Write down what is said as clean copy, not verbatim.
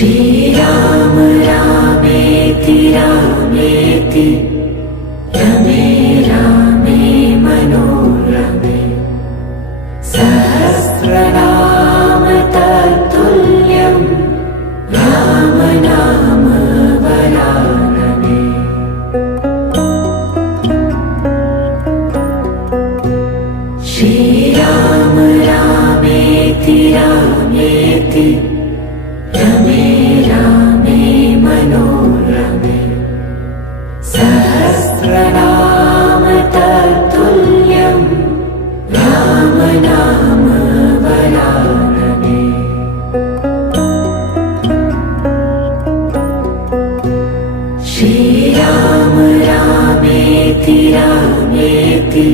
श्रीराम रामेति रामेति रमे रामे मनोरमे सहस्रनाम तत्तुल्यं राम नाम वरानने। श्रीराम रामेति रामेति रमे रामे मनोरमे सहस्रनाम तत्तुल्यं राम नाम वरानने। श्रीराम रामेति रामेति